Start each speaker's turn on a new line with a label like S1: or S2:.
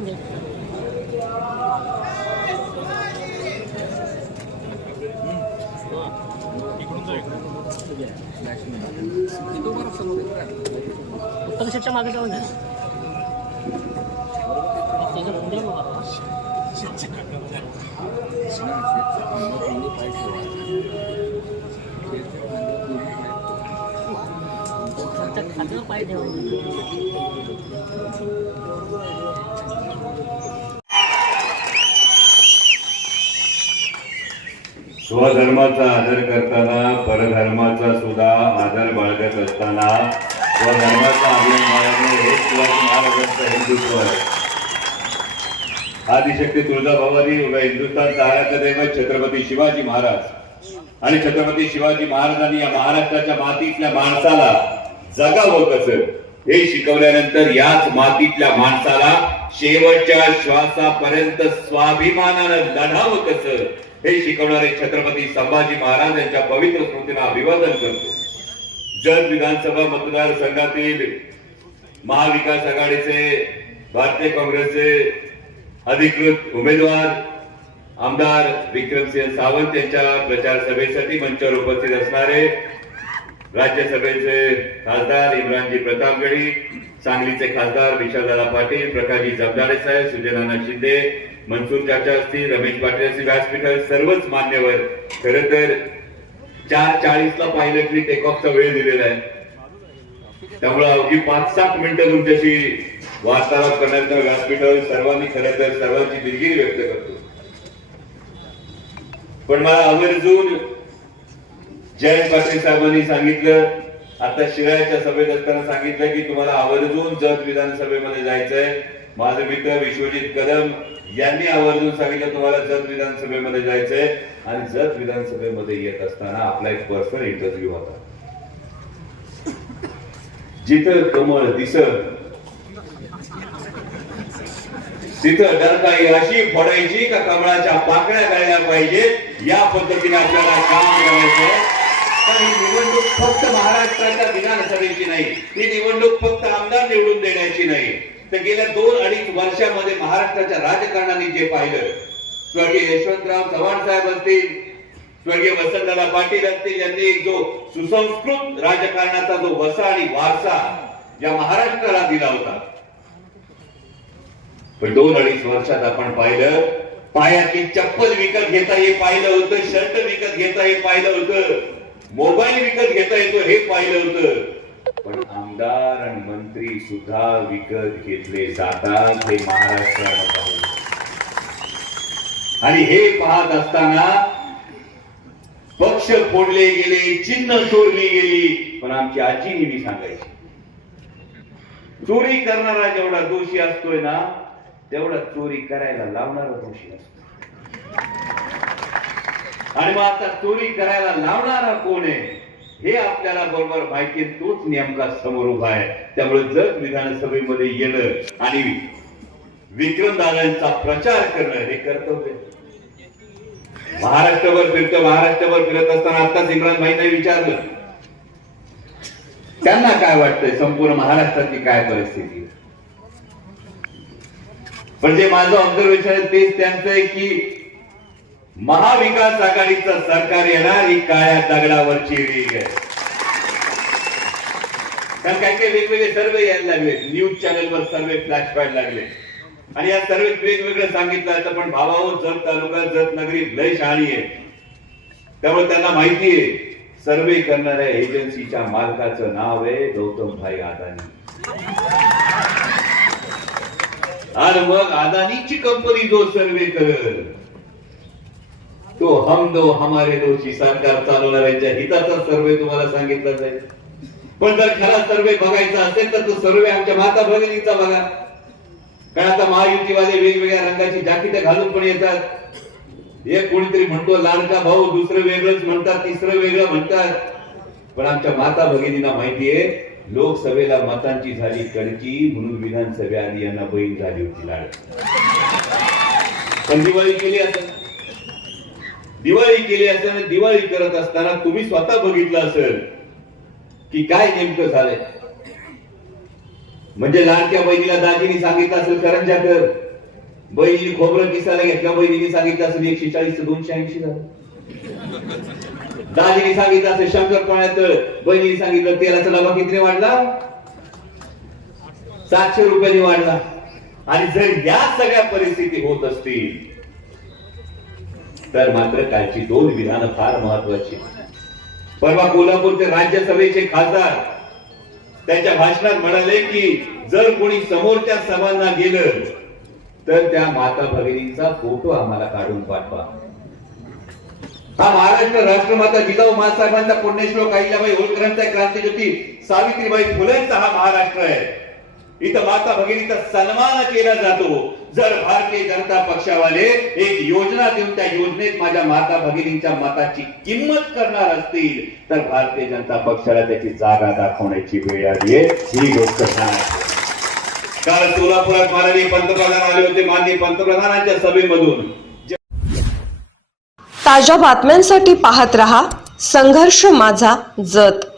S1: म्हणजे. घेऊन घ्या उत्तम शेटच्या मागे जाऊन घ्या त्याच्या मुंड्या बघा. पाय ठेवा
S2: स्वधर्माचा आदर करताना परधर्माचा सुद्धा आदर बाळगत असताना स्वधर्माचा अभिमान बाळगणे हे शिवाजी महाराजांचं हिंदुत्व आहे आदिशक्ती तुळजाभवानी उभ्या हिंदुस्थान तारक दैवत छत्रपती शिवाजी महाराज आणि छत्रपती शिवाजी महाराजांनी या महाराष्ट्राच्या मातीतल्या माणसाला जगावं कसं हे शिकवल्यानंतर याच मातीतल्या माणसाला शेवटच्या श्वासापर्यंत स्वाभिमानानं लढावं कसं? हे शिकवणारे छत्रपती संभाजी महाराज यांच्या पवित्र स्मृतीला अभिवादन करतो. जत विधानसभा मतदारसंघातील महाविकास आघाडीचे भारतीय काँग्रेसचे अधिकृत उमेदवार आमदार विक्रमसिंह सावंत यांच्या प्रचार सभेसाठी मंचावर उपस्थित असणारे राज्यसभेचे खासदार इम्रानजी प्रतापगडी सांगलीचे खासदार विशालदादा पाटील प्रकाशजी जमदारे साहेब सुजनाना शिंदे मनसूर चाचा असतील रमेश पाटील असतील व्यासपीठावर सर्वच मान्यवर. खर तर चार चाळीसला पायलटनी टेक ऑफचा वेळ दिलेला आहे. त्यामुळे अवघी पाच सात मिनिटं तुमच्याशी वार्तालाप करण्याचा व्यासपीठावर सर्वांनी खरं तर सर्वांची दिलगिरी व्यक्त करतो. पण मला आवर्जून जयंत पाटील साहेबांनी सांगितलं. आता शिराळ्याच्या सभेत असताना सांगितलं की तुम्हाला आवर्जून जत विधानसभेमध्ये जायचंय. माझे मित्र विश्वजित कदम यांनी आवर्जून सांगितलं तुम्हाला जत विधानसभेमध्ये जायचंय. आणि जत विधानसभेमध्ये येत असताना आपला एक पर्सनल इंटरव्ह्यू होता. जिथं कमळ दिसत. तिथं डरकाई अशी फोडायची का कमळाच्या पाकळ्या गळल्या पाहिजे या पद्धतीने आपल्याला काम करायचं पण ही निवडणूक फक्त महाराष्ट्राच्या विधानसभेची नाही ही निवडणूक फक्त आमदार निवडून देण्याची नाही. तर गेल्या दोन अडीच वर्षामध्ये महाराष्ट्राच्या राजकारणाने जे पाहिलं स्वर्गीय यशवंतराव चव्हाण साहेब असतील स्वर्गीय वसंतदादा पाटील असतील यांनी जो सुसंस्कृत राजकारणाचा जो वसा आणि वारसा या महाराष्ट्राला दिला होता. पण दोन अडीच वर्षात आपण पाहिलं पायाची चप्पल विकत घेता हे पाहिलं होतं शर्ट विकत घेता हे पाहिलं होतं. मोबाईल विकत घेता येतो हे पाहिलं होतं. पण आमदार आणि मंत्री सुद्धा विकत घेतले जातात हे महाराष्ट्राला आणि हे पाहत असताना पक्ष फोडले गेले चिन्ह चोरली गेली पण आमची आजी नेहमी सांगायची चोरी करणारा जेवढा दोषी असतोय ना तेवढा चोरी करायला लावणारा दोषी असतो. आणि मग आता चोरी करायला लावणारा कोण आहे? हे आपल्याला बरोबर माहिती तोच नेमका समोर उभा आहे. त्यामुळे जग विधानसभेमध्ये येणं आणि विक्रमदादांचा प्रचार करणं हे कर्तव्य महाराष्ट्रभर फिरतो महाराष्ट्रभर फिरत असताना आताच इम्रान भाईने विचारलं. त्यांना काय वाटतंय संपूर्ण महाराष्ट्राची काय परिस्थिती पण जे म्हणजे माझं ऑब्झर्वेशन आहे तेच त्यांचं आहे की महाविकास आघाडीचं सरकार येणार ही काळ्या दगडावरची रीग आहे. कारण काही काही वेगवेगळे सर्वे यायला लागले. न्यूज चॅनलवर सर्वे फ्लॅश पॅड लागले. आणि या सर्वेत वेगवेगळं सांगितलं जातं पण भावाहो जत तालुका जत नगरी लय शहाणी आहे. त्यामुळे त्यांना माहिती आहे सर्वे करणाऱ्या एजन्सीच्या मालकाचं नाव आहे गौतम भाई अदानी. आणि मग अदानीची कंपनी जो सर्वे करल तो हम दो हमारे दोची सरकार चालवणाऱ्यांच्या हिताचा सर्वे तुम्हाला सांगितला जाईल. पण जर खरा सर्वे बघायचा असेल तर तो सर्वे आमच्या माता भगिनीचा बघा. कारण आता महायुतीवाले वेगवेगळ्या रंगाची जाकीट घालून पण येतात. एक कोणीतरी म्हणतो लाडका भाऊ दुसरं वेगळंच म्हणतात तिसरं वेगळं म्हणतात. पण आमच्या माता भगिनींना माहितीये लोकसभेला मतांची झाली कडकी म्हणून विधानसभे आधी यांना बहीण झाली होती लाड पण दिवाळी केली असं दिवाळी केली असताना दिवाळी करत असताना तुम्ही स्वतः बघितलं असेल की काय नेमकं झालंय. म्हणजे लाडक्या बहिणीला दागिनी सांगितलं असेल करंजा कर बहिणीने खोबरं किसायला घेतल्या बहिणीने सांगितलं असेल एकशे चाळीस दोनशे ऐंशी झालं. दाजीने सांगितलं असेल शंकर पाण्यात बहिणीने सांगितलं तेलाचा डबा कितीने वाढला? सातशे रुपयांनी वाढला. आणि जर या सगळ्या परिस्थिती होत असतील तर मात्र कालची दोन विधानं फार महत्वाची परवा कोल्हापूरचे राज्यसभेचे खासदार त्यांच्या भाषणात म्हणाले की जर कोणी समोरच्या सभांना गेलं तर त्या माता भगिनींचा फोटो आम्हाला काढून पाठवा. हा महाराष्ट्र राष्ट्रमाता जिजाऊ मासाहेबांचा पुण्यश्लोक अहिल्याबाई होळकरांचा क्रांतीज्योती सावित्रीबाई फुलेंचा हा महाराष्ट्र आहे. इथं माता भगिनीचा सन्मान केला जातो. जर भारतीय जनता पक्षावाले एक योजना देऊन त्या योजनेत माझ्या माता भगिनींच्या मताची किंमत करणार असतील तर भारतीय जनता पक्षाला त्याची जागा दाखवण्याची वेळ आली आहे. ही गोष्ट काल सोलापुरात माननीय पंतप्रधान आले होते माननीय पंतप्रधानांच्या सभेमधून.
S3: ताज्या बातम्यांसाठी पाहत रहा संघर्ष माझा जत.